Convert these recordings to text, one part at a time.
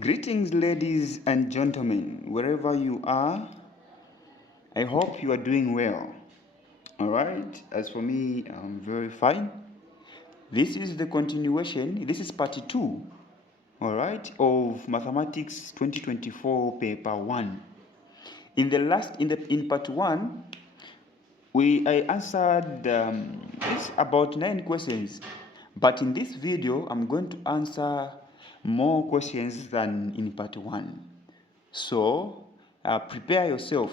Greetings, ladies and gentlemen, wherever you are. I hope you are doing well. All right, as for me, I'm very fine. This is the continuation, this is part 2, all right, of Mathematics 2024 paper 1. In part 1, I answered about 9 questions, but in this video, I'm going to answer more questions than in part 1. So, prepare yourself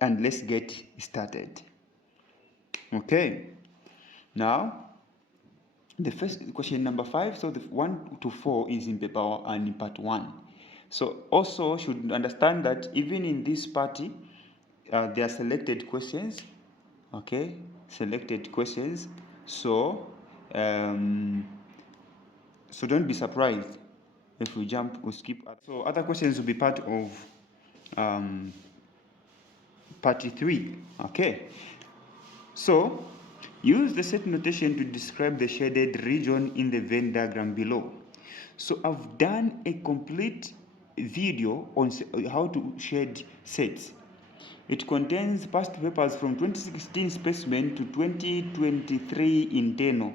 and let's get started. Okay, now the first question, number 5, so the 1 to 4 is in paper and in part 1. So also should understand that even in this party, there are selected questions. Okay, selected questions. So so don't be surprised if we jump or skip. So other questions will be part of part 3. Okay, so use the set notation to describe the shaded region in the Venn diagram below. So I've done a complete video on how to shade sets. It contains past papers from 2016 specimen to 2023 internal.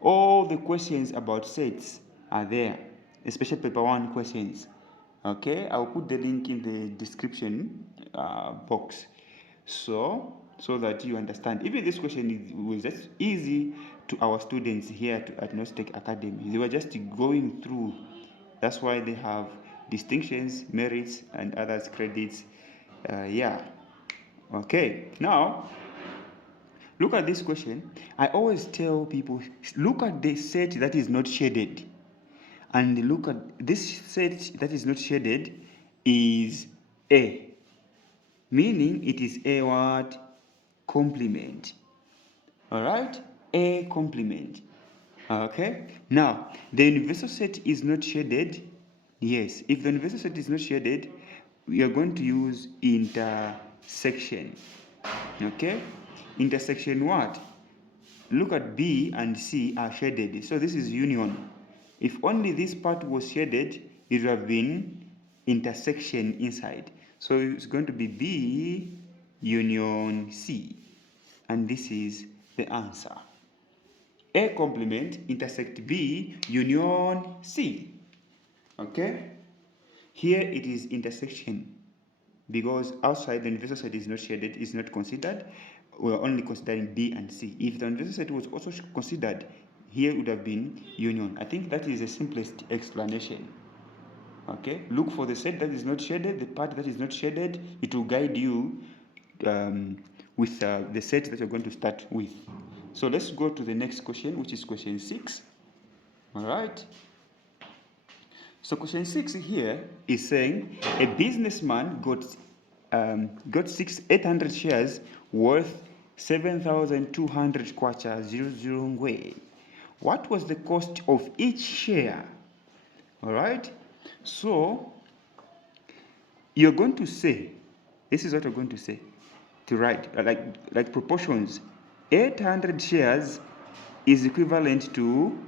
All the questions about sets are there, especially paper 1 questions. Okay, I'll put the link in the description box so that you understand. Even this question was just easy to our students here at Nostec Academy. They were just going through. That's why they have distinctions, merits, and others credits. Yeah. Okay. Now, look at this question. I always tell people, look at the set that is not shaded. And look at this set that is not shaded is A. Meaning it is a what? Complement. Alright? A complement. Okay? Now, the universal set is not shaded. Yes, if the universal set is not shaded, we are going to use intersection. Okay? Intersection what? Look at B and C are shaded. So this is union. If only this part was shaded, it would have been intersection inside. So it's going to be B union C. And this is the answer. A complement intersect B union C. Okay? Here it is intersection because outside the universal set is not shaded, is not considered. We are only considering B and C. If the universal set was also considered, here it would have been union. I think that is the simplest explanation. Okay, look for the set that is not shaded, the part that is not shaded. It will guide you with the set that you're going to start with. So let's go to the next question, which is question 6. All right. So question 6 here is saying a businessman got 800 shares worth 7,200 kwacha 00 ngwe. What was the cost of each share? All right. So you're going to say, this is what you're going to say, to write like proportions. 800 shares is equivalent to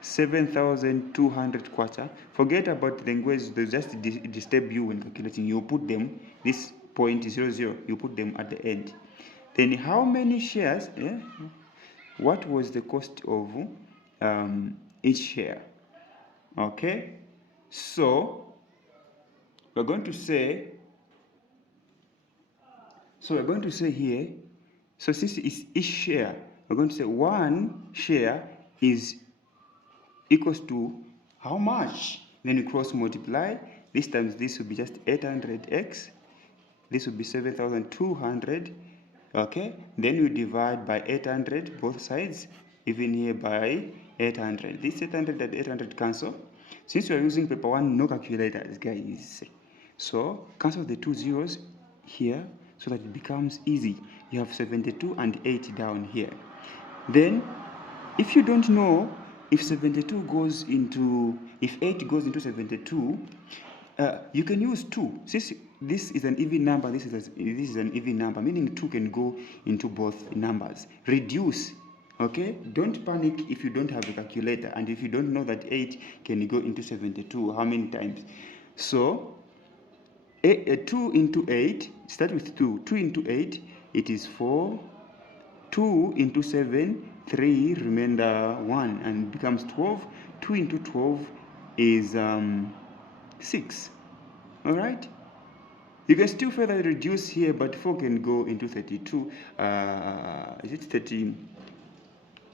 7,200 kwacha. Forget about the ngwes, they just disturb you when calculating. You put them, this point 00, you put them at the end. Then how many shares, what was the cost of each share? Okay, so we're going to say, here, so since it's each share, we're going to say one share is equals to how much? Then you cross multiply. This times this will be just 800x. This will be 7,200. Okay, then you divide by 800 both sides, even here by 800. This 800 and 800 cancel. Since you are using paper 1, no calculators, guys. So cancel the 2 zeros here so that it becomes easy. You have 72 and 8 down here. Then, if you don't know if 72 goes into, if 8 goes into 72, you can use 2. Since this is an even number, this is an even number, meaning 2 can go into both numbers. Reduce Okay, don't panic if you don't have a calculator and if you don't know that 8 can go into 72 how many times. So 2 into 8, start with 2. 2 into 8, it is 4. 2 into 7, 3, remainder 1, and becomes 12. 2 into 12 is 6. Alright? You can still further reduce here, but 4 can go into 32. Is it 30?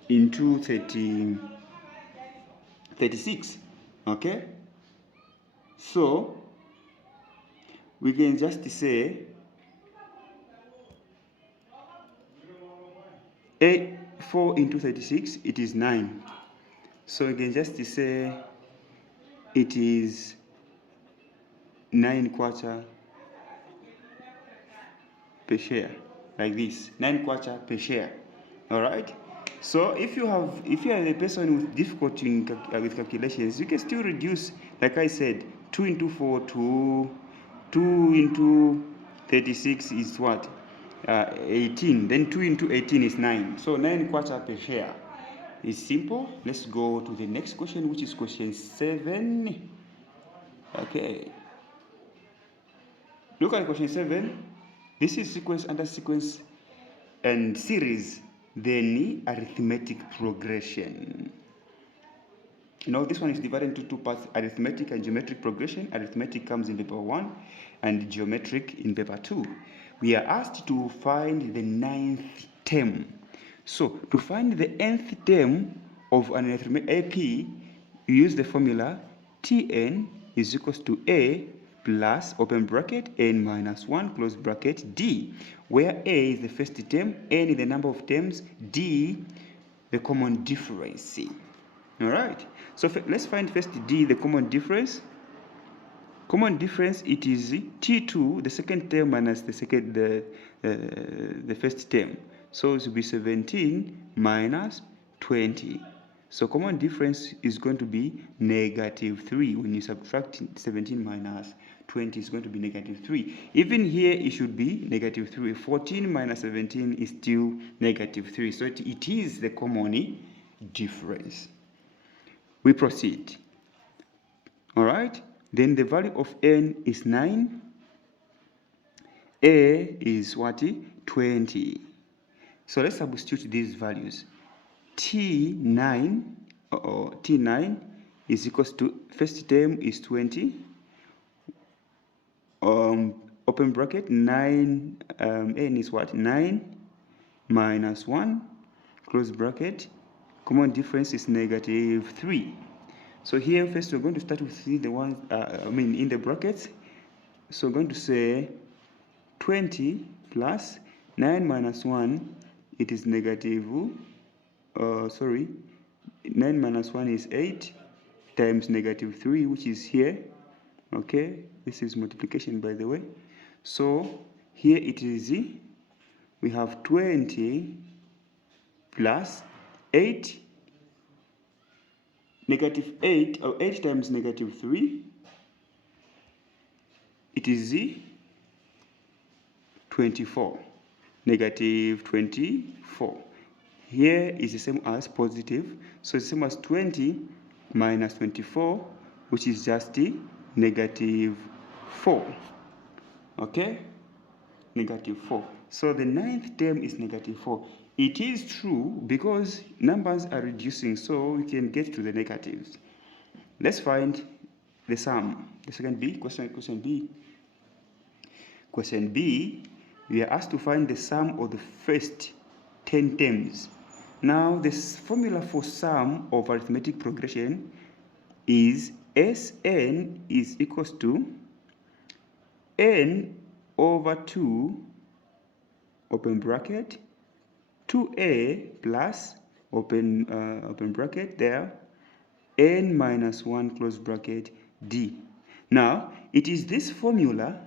Into 30, 36. Okay? So, we can just say 4 into 36, it is 9. So we can just say it is 9 quarter per share, like this, 9 quarter per share. All right. So if you are a person with difficulty with calculations, you can still reduce. Like I said, 2 into 4, 2 into 36 is what? 18. Then 2 into 18 is 9. So 9 quarter per share. It's simple. Let's go to the next question, which is question 7. Okay. Look at question 7. This is sequence under sequence and series, then arithmetic progression. You know, this one is divided into two parts, arithmetic and geometric progression. Arithmetic comes in paper 1 and geometric in paper 2. We are asked to find the 9th term. So, to find the nth term of an AP, you use the formula Tn is equals to A plus, open bracket, n minus 1, close bracket, d, where A is the first term, n is the number of terms, d the common difference. All right, so let's find first d, the common difference. Common difference, it is t2, the second term, minus the first term. So it will be 17 minus 20. So common difference is going to be negative 3. When you subtract 17 minus 20, is going to be negative 3. Even here, it should be negative 3. 14 minus 17 is still negative 3. So it is the common difference. We proceed. All right. Then the value of n is 9. A is what? 20. So let's substitute these values. T9 is equals to, first term is 20. Open bracket, 9, n is what? 9 minus 1, close bracket. Common difference is negative 3. So here first we're going to start with the ones, in the brackets. So we're going to say 20 plus 9 minus 1, it is negative, 9 minus 1 is 8 times negative 3, which is here. Okay, this is multiplication, by the way. So here it is, we have 20 plus 8, negative 8, or 8 times negative 3, it is 24, negative 24. Here is the same as positive, so it's the same as 20 minus 24, which is just negative 4. Okay, negative 4. So the 9th term is negative 4. It is true because numbers are reducing, so we can get to the negatives. Let's find the sum. The second B, question B. Question B, we are asked to find the sum of the first 10 terms. Now, this formula for sum of arithmetic progression is Sn is equals to n over 2, open bracket, 2a plus, open bracket there, n minus 1, close bracket, d. Now, it is this formula.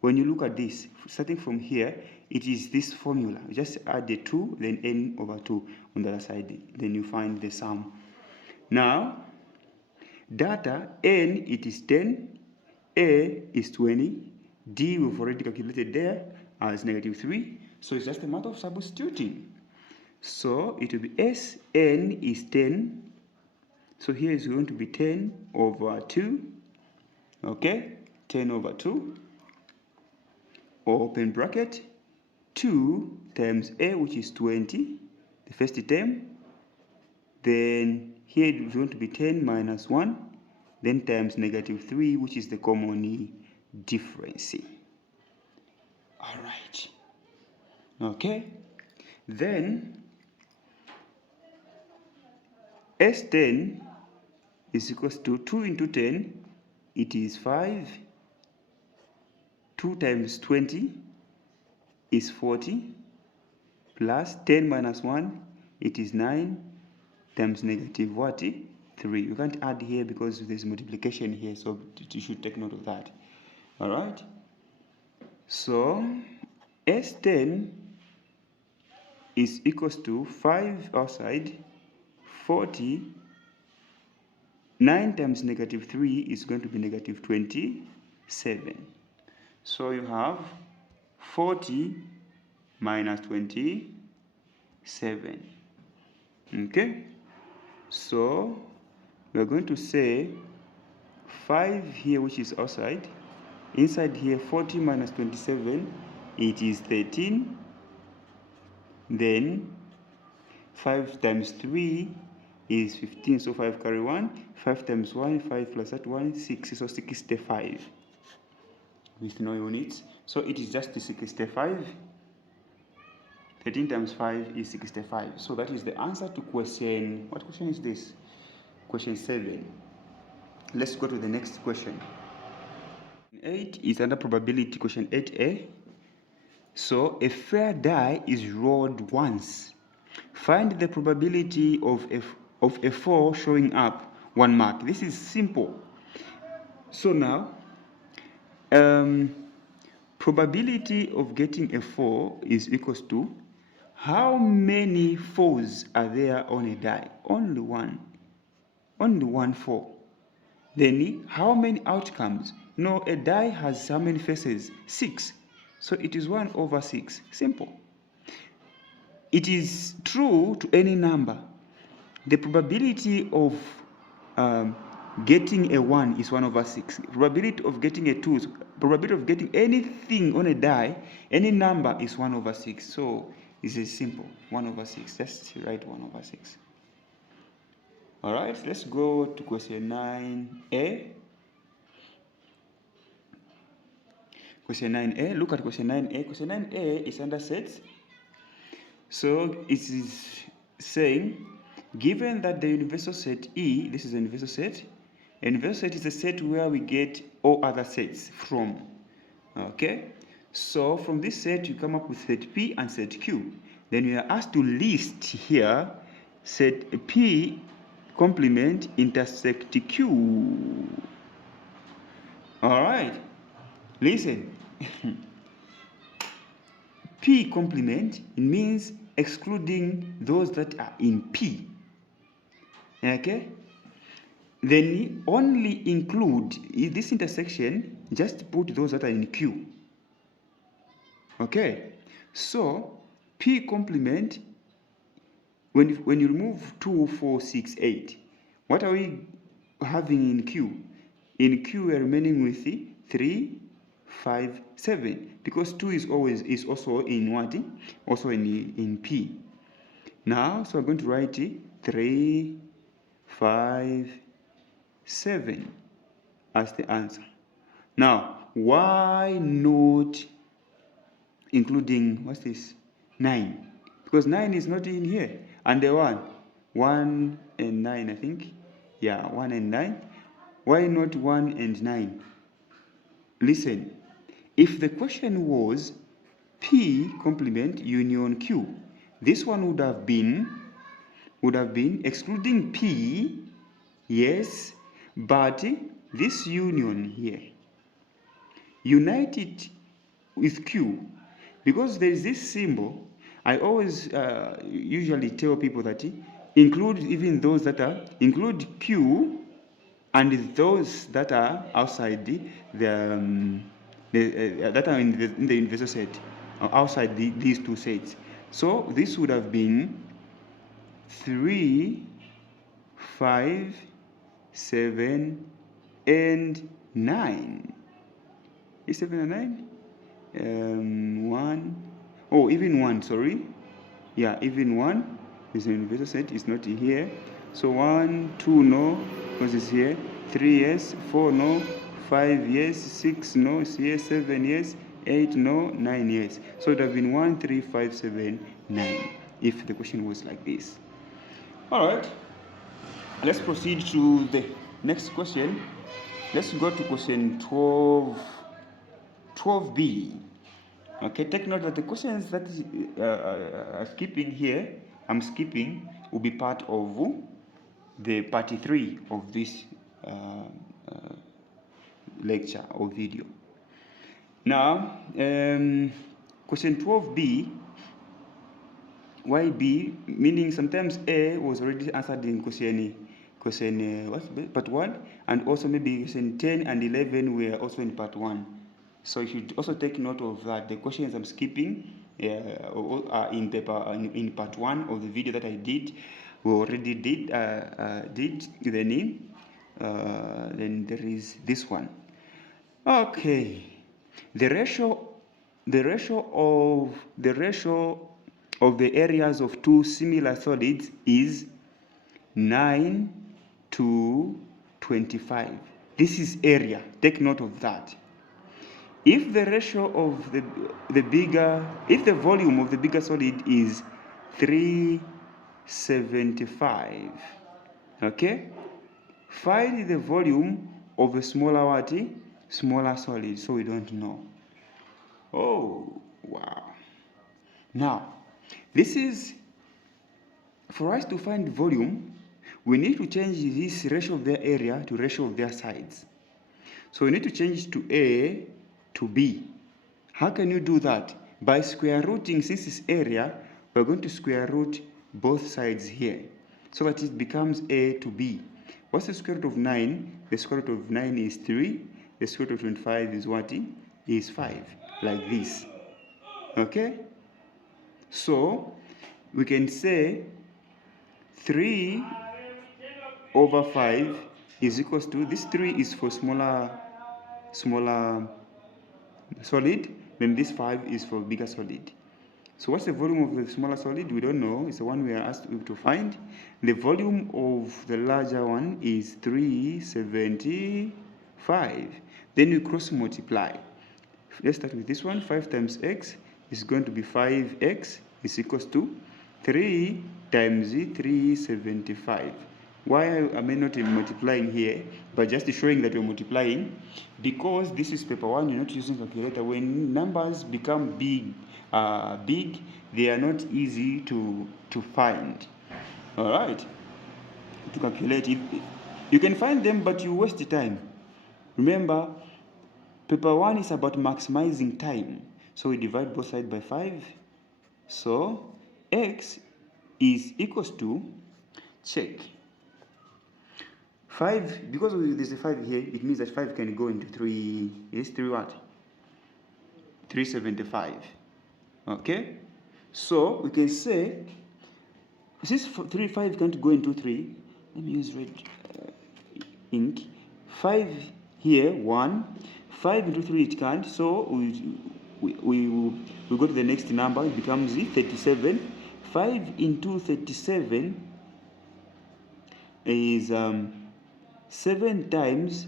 When you look at this, starting from here, it is this formula. Just add the 2, then n over 2 on the other side. Then you find the sum. Now, data, n, it is 10, a is 20, d we've already calculated there as negative 3. So it's just a matter of substituting. So it will be Sn is 10. So here is going to be 10 over 2. Okay, 10 over 2. Open bracket. 2 times A, which is 20, the first term. Then here it is going to be 10 minus 1. Then times negative 3, which is the common difference. Alright. Okay. Then S10 is equals to 2 into 10. It is 5. 2 times 20 is 40. Plus 10 minus 1, it is 9. Times negative what? 3. You can't add here because there's multiplication here, so you should take note of that. Alright. So S10 is equals to 5 outside, 40. 9 times negative 3 is going to be negative 27. So you have 40 minus 27. Okay? So we are going to say 5 here, which is outside. Inside here, 40 minus 27, it is 13. Then 5 times 3 is 15, so 5 carry 1. 5 times 1, 5 plus that 1, 6, so 65. With no units. So it is just 65. 13 times 5 is 65. So that is the answer to question. What question is this? Question 7. Let's go to the next question. 8 is under probability, question 8a. So a fair die is rolled once. Find the probability of a 4 showing up 1 mark. This is simple. So now, probability of getting a 4 is equals to how many 4s are there on a die? Only one. Only one 4. Then how many outcomes? No, a die has how many faces? 6. So it is 1 over 6. Simple. It is true to any number. The probability of getting a 1 is 1 over 6. Probability of getting a 2, probability of getting anything on a die, any number is 1 over 6. So this is simple. 1 over 6. Just write 1 over 6. Alright, let's go to question 9a. Question 9a, look at question 9a. Question 9a is under sets. So it is saying, given that the universal set E, this is a universal set. A universal set is a set where we get all other sets from. Okay? So from this set, you come up with set P and set Q. Then you are asked to list here set P complement intersect Q. All right. Listen. P complement means excluding those that are in P. Okay? Then only include in this intersection, just put those that are in Q. Okay? So P complement, when you remove 2, 4, 6, 8, what are we having in Q? In Q we are remaining with 3, 5, 7, because 2 is also in what? Also in P. Now, so I'm going to write 3, 5, 7 as the answer. Now, why not including, what's this? 9. Because 9 is not in here. And the 1 and 9, I think. Yeah, 1 and 9. Why not 1 and 9? Listen, if the question was P complement union Q, this one would have been excluding P, yes, but this union here, unite it with Q, because there is this symbol. I always usually tell people that include even those that are, include Q and those that are outside that are in the universal set, outside these two sets. So this would have been 3, 5, 7, and 9. Is 7 and 9? 1. Oh, even 1, sorry. Yeah, even 1 is an universal set, it's not here. So 1, 2, no, because it's here. 3, yes. 4, no. 5, yes. 6, no, it's here. 7, yes. 8, no. 9, yes. So it would have been 1, 3, 5, 7, 9, if the question was like this. Alright, let's proceed to the next question. Let's go to question 12b. Okay, take note that the questions that I'm skipping, will be part of the part 3 of this lecture or video. Now, question 12b, why B? Meaning sometimes A was already answered in part 1, and also maybe question 10 and 11 were also in part 1. So you should also take note of that. The questions I'm skipping are in part 1 of the video that I did. We already did the name. Then there is this one. Okay, the ratio of the areas of two similar solids is 9 to 25. This is area. Take note of that. If the ratio of the volume of the bigger solid is 375, okay, find the volume of a smaller solid. So we don't know. Oh, wow. Now, this is, for us to find volume, we need to change this ratio of their area to ratio of their sides. So we need to change to A to B. How can you do that? By square rooting. Since it's area, we're going to square root both sides here, so that it becomes A to B. What's the square root of 9? The square root of 9 is 3. The square root of 25 is what? Is 5. Like this. Okay? So, we can say 3 over 5 is equals to, this 3 is for smaller solid, then this 5 is for bigger solid. So what's the volume of the smaller solid? We don't know. It's the one we are asked to find. The volume of the larger one is 375. Then we cross multiply. Let's start with this one. 5 times x is going to be 5x is equals to 3 times 375. Why am I not multiplying here, but just showing that we're multiplying? Because this is paper 1, you're not using calculator. When numbers become big, they are not easy to find. All right, to calculate it, you can find them, but you waste the time. Remember, paper 1 is about maximizing time. So we divide both sides by 5. So x is equals to, check, 5, because there's a 5 here, it means that 5 can go into 3, yes, 3 what? 375. Okay? So we can say, since 5 can't go into 3, let me use red ink. 5 here, 1. 5 into 3 it can't, so we go to the next number, it becomes 37. 5 into 37 is 7 times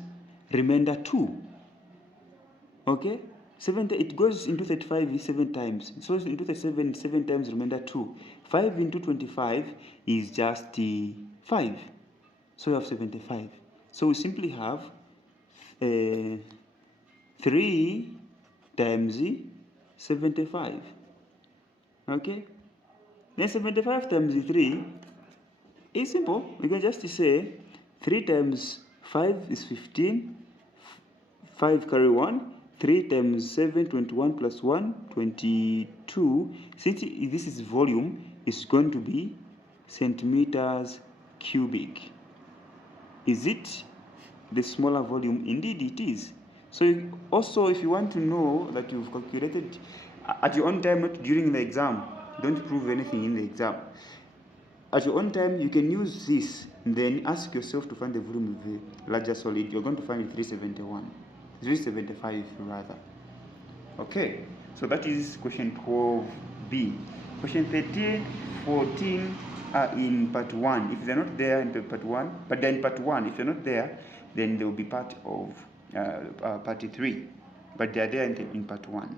remainder 2. Okay? It goes into 35 7 times. So into 37 7 times remainder 2. 5 into 25 is just 5. So we have 75. So we simply have 3 times 75. Okay? Then 75 times 3 is simple. We can just say 3 times 5 is 15. 5 carry 1. 3 times 7, 21 plus 1, 22. Since this is volume, it's going to be centimeters cubic. Is it the smaller volume? Indeed it is. So also, if you want to know that you've calculated at your own time, not during the exam, don't prove anything in the exam. at your own time, you can use this and then ask yourself to find the volume of the larger solid. You're going to find 375 rather. Okay, so that is question 12b. Question 13, 14 are in part 1. If they're not there in part 1, but they're in part 1. If they're not there, then they will be part of part 3. But they're there in part 1.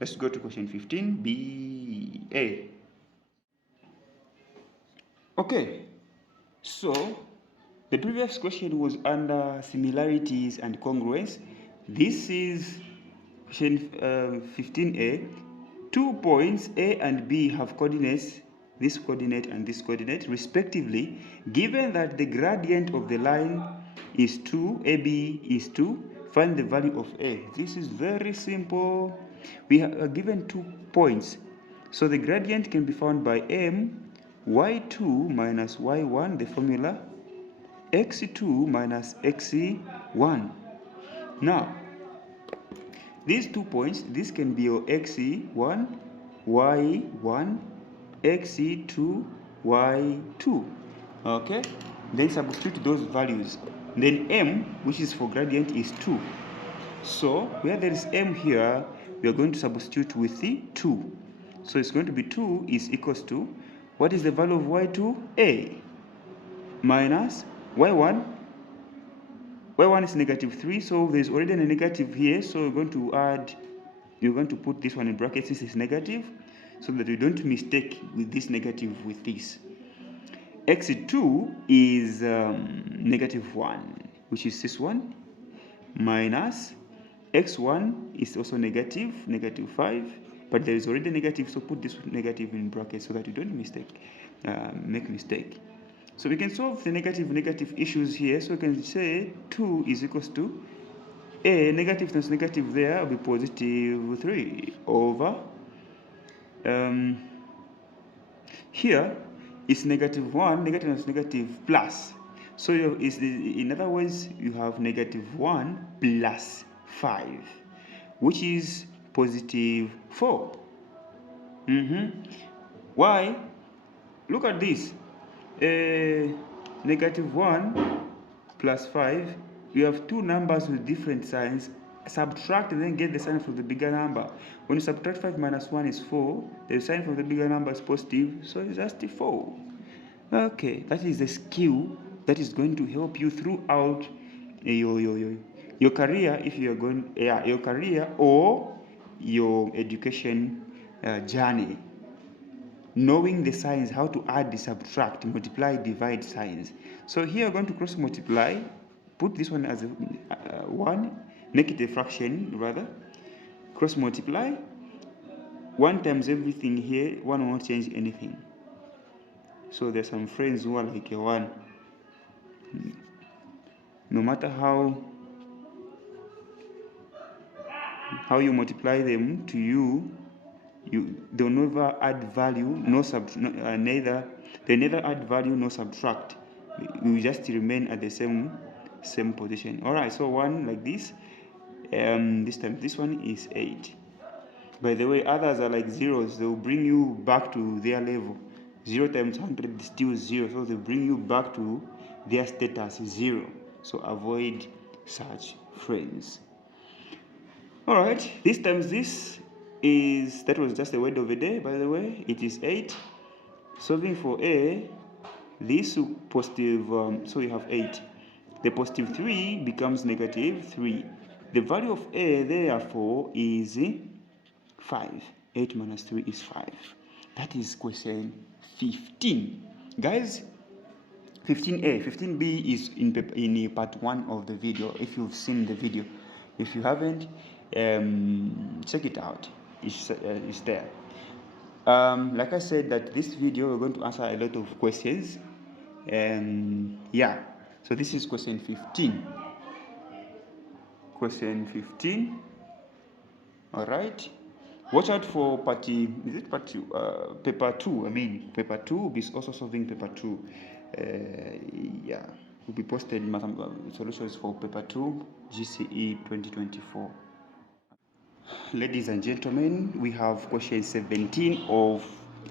Let's go to question 15b. Okay, so the previous question was under similarities and congruence. This is question 15a. 2 points A and B have coordinates, this coordinate and this coordinate, respectively. Given that the gradient of the line is 2, AB is 2, find the value of A. This is very simple. We are given 2 points. So the gradient can be found by M, y2 minus y1, the formula, x2 minus x1. Now, these 2 points, this can be your x1, y1, x2, y2. Okay? Then substitute those values. Then m, which is for gradient, is 2. So, where there is m here, we are going to substitute with the 2. So, it's going to be 2 is equals to, what is the value of y2? A minus y1. y1 is negative 3, so there's already a negative here, so you're going to put this one in brackets. This is negative, so that you don't mistake with this negative with this. x2 is negative 1, which is this one, minus x1 is also negative 5, but there is already negative, so put this negative in brackets so that you don't make mistake. So we can solve the negative issues here. So we can say 2 is equals to A, negative times negative there will be positive 3 over, here is negative 1, negative times negative plus. So in other words, you have negative 1 plus 5, which is positive 4. Why? Look at this. Negative 1 plus 5, you have two numbers with different signs. Subtract and then get the sign from the bigger number. When you subtract 5 minus 1 is 4, the sign from the bigger number is positive, so it's just 4. Okay, that is the skill that is going to help you throughout your career, if you are going, your career or your education journey. Knowing the signs, how to add, subtract, multiply, divide signs. So here we're going to cross multiply, put this one as a 1, make it a fraction rather, cross multiply, 1 times everything here, 1 won't change anything. So there's some friends who are like a 1. No matter how you multiply them to you, they'll never add value, they neither add value nor subtract. You just remain at the same position. All right, so 1 like this. This time this one is 8. By the way, others are like zeros. They will bring you back to their level. 0 times 100 is still 0, so they bring you back to their status 0. So avoid such friends. All right, this times this is, that was just a word of the day, by the way. It is 8. Solving for A, this positive, so you have 8. The positive 3 becomes negative 3. The value of A, therefore, is 5. 8 minus 3 is 5. That is question 15. Guys, 15A, 15B is in part 1 of the video, if you've seen the video. If you haven't, check it out. It's there. Like I said, that this video we're going to answer a lot of questions. Yeah, so this is question 15. Question 15. All right. Watch out for paper 2. I mean, paper 2 will be also solving paper 2. Yeah, will be posted solutions for paper 2, GCE 2024. Ladies and gentlemen, we have question 17 of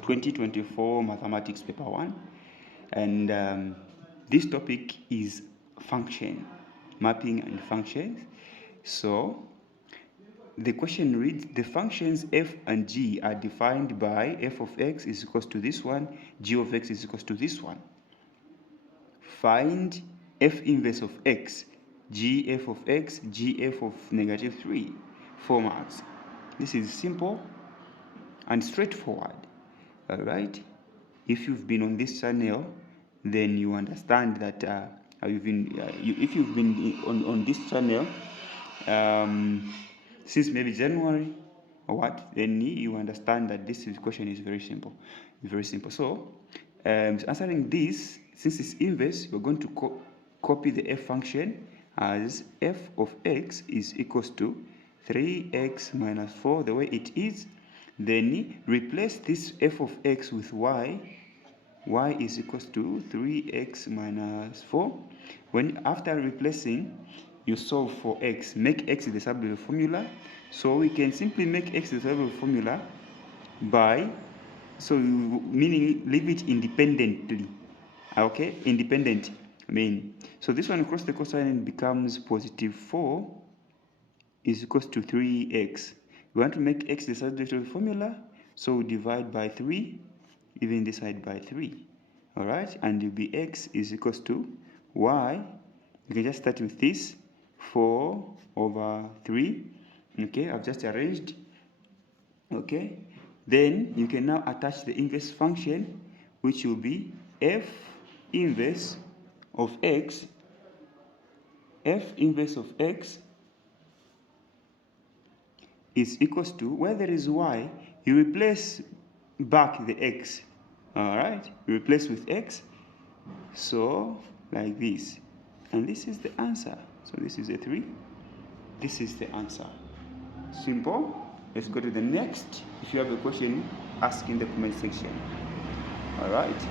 2024 Mathematics Paper 1, and this topic is function, mapping and functions. So the question reads, the functions f and g are defined by f of x is equals to this one, g of x is equals to this one. Find f inverse of x, g f of x, g f of negative 3, 4 marks. This is simple and straightforward. All right, if you've been on this channel, then you understand that if you've been on this channel since maybe January or what, then you understand that this question is very simple, So answering this, since it's inverse, we're going to copy the f function as f of x is equals to 3x minus 4, the way it is. Then replace this f of x with y is equals to 3x minus 4. After replacing, you solve for x, make x the substitute formula. So we can simply make x the substitute formula by, meaning leave it independently. Okay, independent, so this one across the cosine becomes positive 4 is equals to 3x. We want to make x the subject of the formula, so we divide by 3, even this side by 3. All right, and it will be x is equals to y. You can just start with this 4 over 3. Okay, I've just arranged. Okay, then you can now attach the inverse function, which will be f inverse of x. F inverse of x is equals to, where there is y, you replace back the x. All right, you replace with x, so like this, and this is the answer. So this is a 3, this is the answer. Simple. Let's go to the next. If you have a question, ask in the comment section. All right,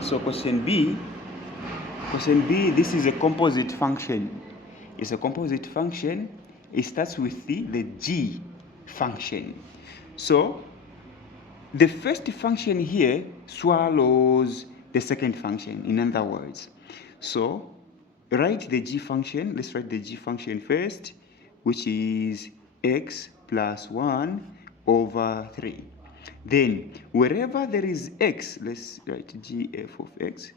so question B, this is a composite function. It's a composite function. It starts with the g function. So the first function here swallows the second function, in other words. So write the g function. Let's write the g function first, which is x plus 1 over 3. Then wherever there is x, let's write gf of x.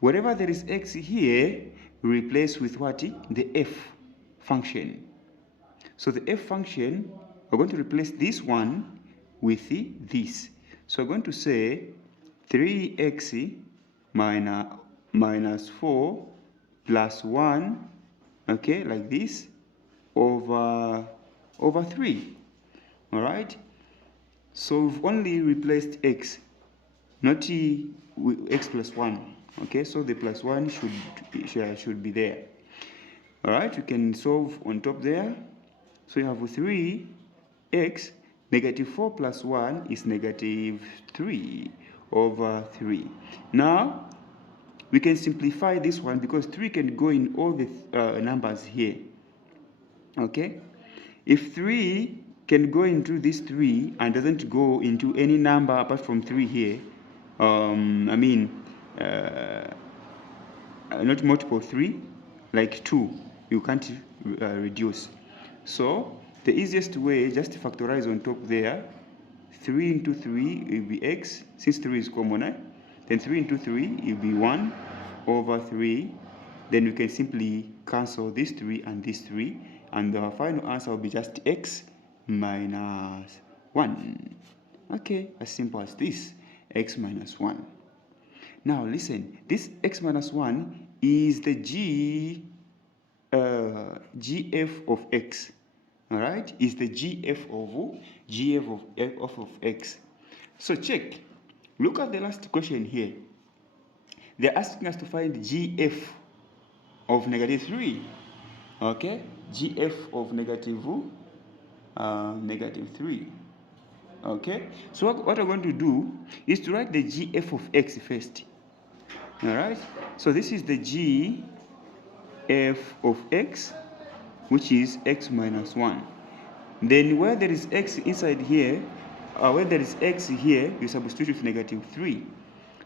Wherever there is x here, replace with what? The f function. So the f function, we're going to replace this one with this. So we're going to say 3x minus 4 plus 1, okay, like this, over 3. All right, so we've only replaced x, not x plus 1. Okay, so the plus 1 should be there. All right, you can solve on top there. So you have 3x, negative 4 plus 1 is negative 3 over 3. Now we can simplify this one because 3 can go in all the numbers here. Okay, if 3 can go into this 3 and doesn't go into any number apart from 3 here, not multiple 3, like 2, you can't reduce. So the easiest way, just factorize on top there. 3 into 3 will be x, since 3 is common. Then 3 into 3 will be 1 over 3. Then we can simply cancel this 3 and this 3, and the final answer will be just x minus 1. Okay, as simple as this, x minus 1. Now listen, this x minus 1 is the gf of x. All right, is the gf of x. So check, look at the last question here. They're asking us to find gf of negative 3. Okay, gf of negative 3. Okay, so what we're going to do is to write the gf of x first. All right, so this is the gf of x, which is x minus 1. Then where there is x inside here, when there is x here, you substitute with negative 3.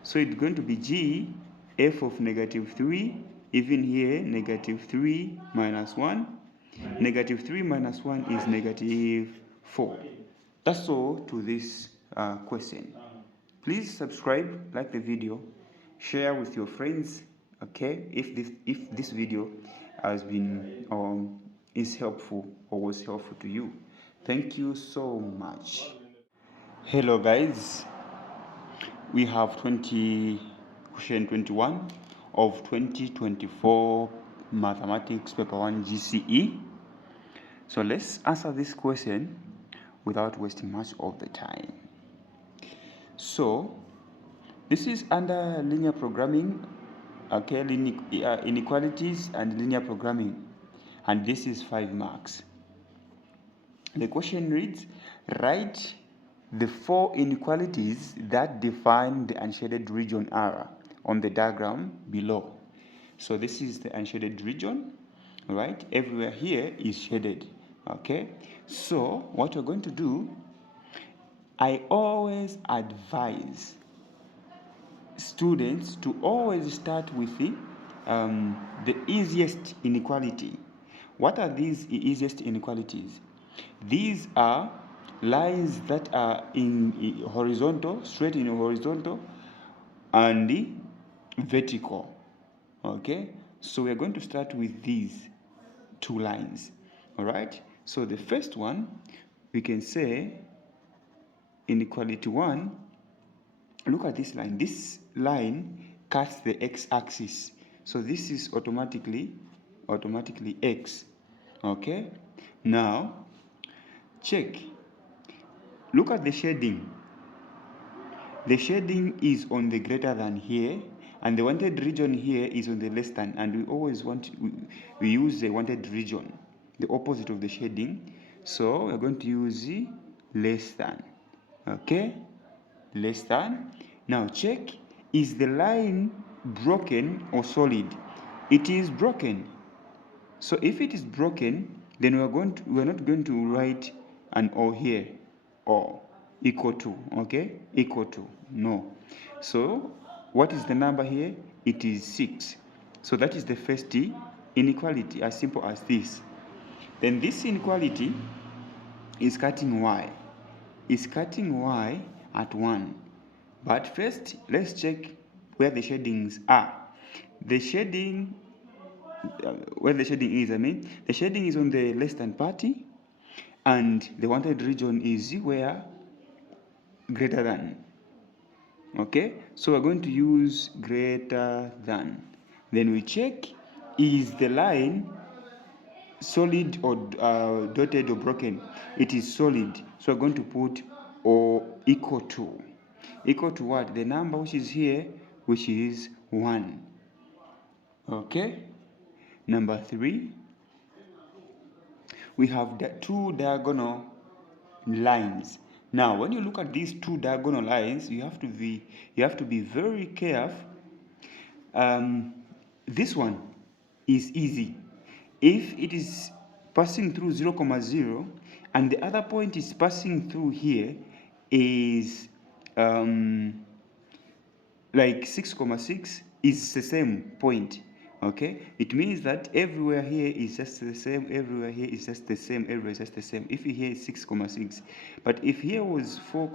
So it's going to be g f of negative 3, even here, negative 3 minus 1. Negative 3 minus 1 is negative 4. That's all to this question. Please subscribe, like the video, share with your friends, okay, if this video has been is helpful or was helpful to you. Thank you so much. Hello guys, we have question 21 of 2024 mathematics paper 1 GCE. So let's answer this question without wasting much of the time. So this is under linear programming, okay, inequalities and linear programming, and this is 5 marks. The question reads, write the 4 inequalities that define the unshaded region R on the diagram below. So this is the unshaded region, right? Everywhere here is shaded, okay? So what we're going to do, I always advise students to always start with the easiest inequality. What are these easiest inequalities? These are lines that are in horizontal, straight in horizontal, and vertical. Okay, so we're going to start with these 2 lines. All right, so the first one, we can say inequality 1. Look at this line. This line cuts the x-axis, so this is automatically x. Okay, now check. Look at the shading. The shading is on the greater than here, and the wanted region here is on the less than, and we always we use the wanted region, the opposite of the shading. So we're going to use the less than. Okay, less than. Now check, is the line broken or solid? It is broken. So if it is broken, then we're not going to write an or here, or equal to, okay, equal to, no. So what is the number here? It is 6. So that is the first inequality, as simple as this. Then this inequality is cutting y, is cutting y at 1. But first, let's check where the shadings are. The shading, where the shading is, the shading is on the less than party, and the wanted region is where? Greater than. Okay, so we're going to use greater than. Then we check, is the line solid or dotted or broken? It is solid, so we're going to put or equal to. Equal to what? The number which is here, which is 1. Okay, number 3, we have the 2 diagonal lines. Now when you look at these 2 diagonal lines, you have to be very careful. This one is easy. If it is passing through 0, 0, and the other point is passing through here is like 6,6, is the same point. Okay, it means that everywhere here is just the same, everywhere here is just the same, everywhere is just the same. If here is 6,6, but if here was 4,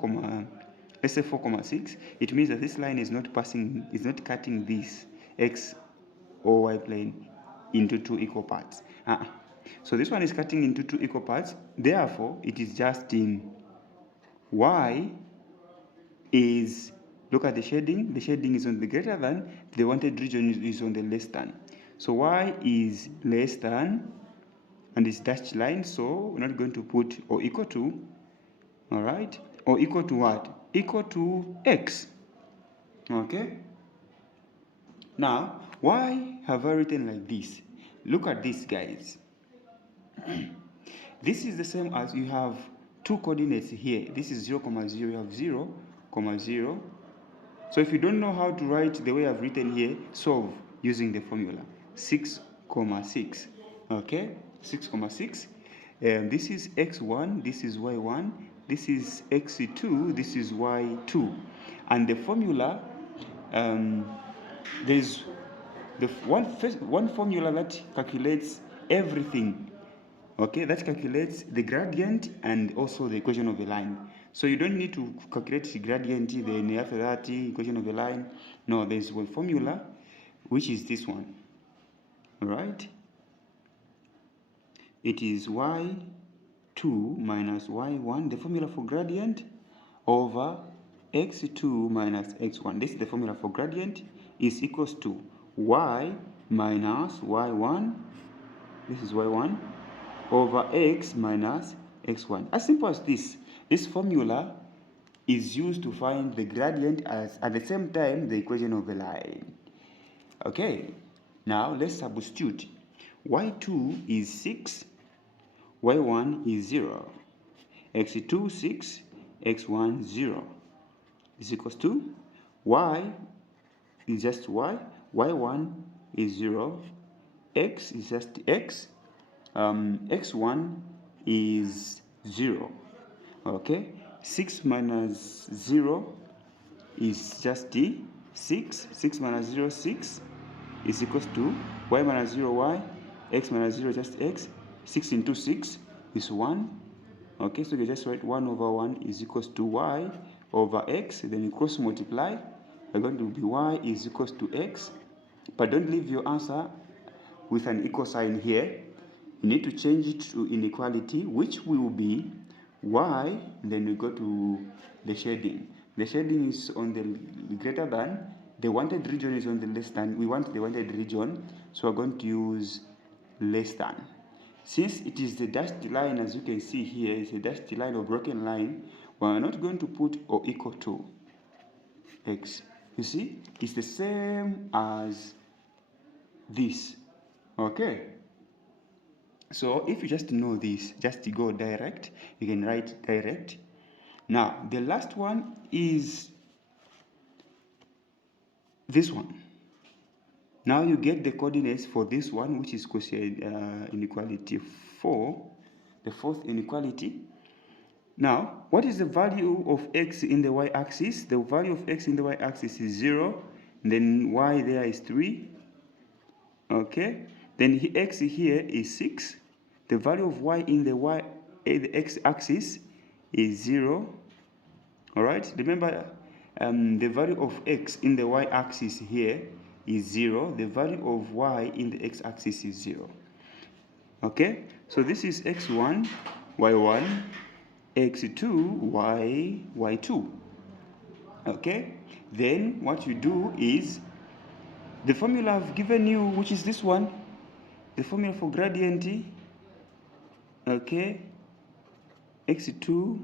let's say 4,6, it means that this line is not cutting this x or y plane into 2 equal parts. So this one is cutting into 2 equal parts, therefore it is just in y is, look at the shading is on the greater than, the wanted region is on the less than. So y is less than, and it's dashed line, so we're not going to put or equal to, all right, or equal to what? Equal to x. Okay, now why have I written like this? Look at this, guys. This is the same as you have 2 coordinates here. This is 0, 0, you have 0, 0. So if you don't know how to write the way I've written here, solve using the formula 6, 6. Okay, 6, 6. This is x1, this is y1, this is x2, this is y2. And the formula, there's one formula that calculates everything. Okay, that calculates the gradient and also the equation of a line. So you don't need to calculate the gradient, then after that, equation of a line. No, there's one formula, which is this one. All right? It is y2 minus y1, the formula for gradient, over x2 minus x1. This is the formula for gradient, is equals to y minus y1, this is y1, over x minus x1. As simple as this. This formula is used to find the gradient as at the same time the equation of a line. Okay, now let's substitute. y2 is 6, y1 is 0, x2 6, x1 0 is equals to y is just y, y1 is 0, x is just x, x1 is 0. Okay, 6 minus 0 is just 6. 6 minus 0, 6 is equals to y minus 0, y, x minus 0, just x. 6 into 6 is 1. Okay, so you just write 1 over 1 is equals to y over x. Then you cross multiply. You're going to be y is equals to x. But don't leave your answer with an equal sign here. You need to change it to inequality, which will be y, then we go to the shading. The shading is on the greater than, the wanted region is on the less than. We want the wanted region, so we're going to use less than. Since it is the dashed line, as you can see here, it's a dashed line or broken line, we're not going to put or equal to x. You see, it's the same as this. Okay. So if you just know this, just go direct, you can write direct. Now, the last one is this one. Now you get the coordinates for this one, which is quotient inequality 4, the fourth inequality. Now, what is the value of x in the y-axis? The value of x in the y-axis is 0, then y there is 3. Okay, then x here is 6. The value of y in the x-axis is 0. All right, remember the value of x in the y-axis here is 0. The value of y in the x-axis is 0. Okay, so this is x1, y1, x2, y2. Okay, then what you do is the formula I've given you, which is this one, the formula for gradient, okay, x2,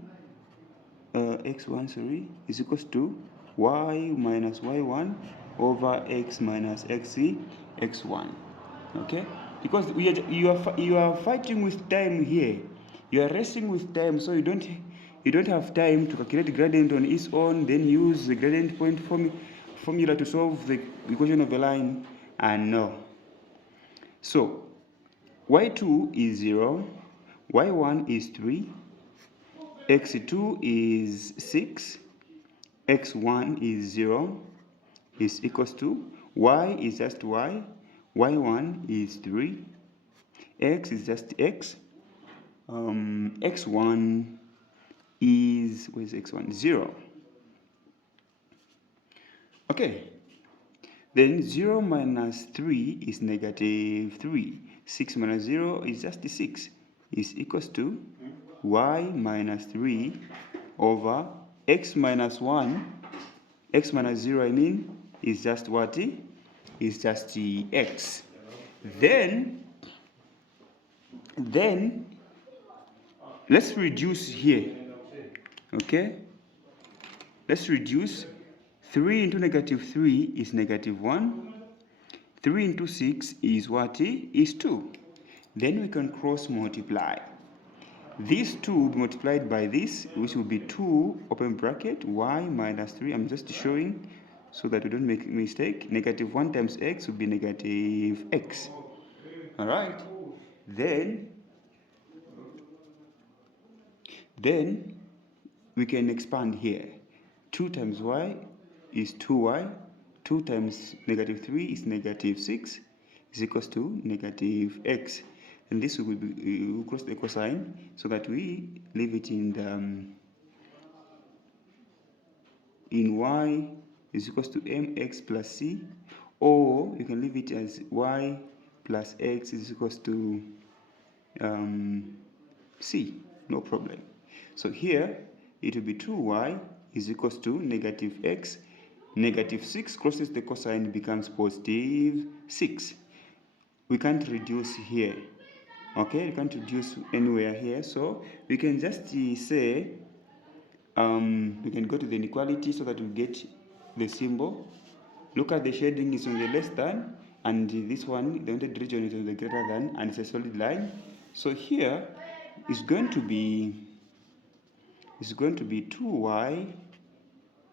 x1, sorry, is equals to y minus y1 over x minus x1. Okay, because you are fighting with time here. You are racing with time, so you don't have time to calculate gradient on its own, then use the gradient point formula to solve the equation of a line, and no. So y2 is 0, y1 is 3, x2 is 6, x1 is 0, is equals to y is just y, y1 is 3, x is just x, x1 is, where's x1? 0. Okay, then 0 minus 3 is negative 3. 6 minus 0 is just 6, is equals to y minus 3 over x minus 1, x minus 0 I mean, is just what? Is just x. Then let's reduce here. Okay, let's reduce. 3 into negative 3 is negative 1. 3 into 6 is what? Is 2. Then we can cross multiply. This 2 will be multiplied by this, which will be 2, open bracket, y minus 3. I'm just showing so that we don't make a mistake. Negative 1 times x will be negative x. All right. Then we can expand here. 2 times y is 2y. 2 times negative 3 is negative 6 is equals to negative x. And this will be, we'll cross the cosine so that we leave it in the in y is equals to mx plus c, or you can leave it as y plus x is equals to c, no problem. So here it will be 2y is equals to negative x. Negative 6 crosses the cosine, becomes positive 6. We can't reduce here. Okay, we can't reduce anywhere here. So we can just say, we can go to the inequality so that we get the symbol. Look at the shading is on the less than, and this one, the wanted region is on the greater than, and it's a solid line. So here is going to be 2y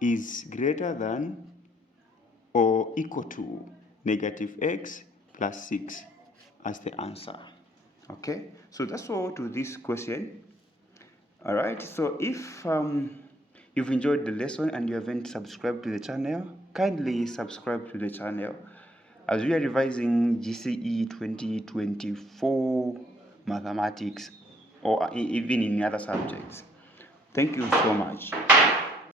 is greater than or equal to negative x plus 6 as the answer. Okay, so that's all to this question. All right, so if you've enjoyed the lesson and you haven't subscribed to the channel, kindly subscribe to the channel as we are revising GCE 2024 mathematics, or even in other subjects. Thank you so much.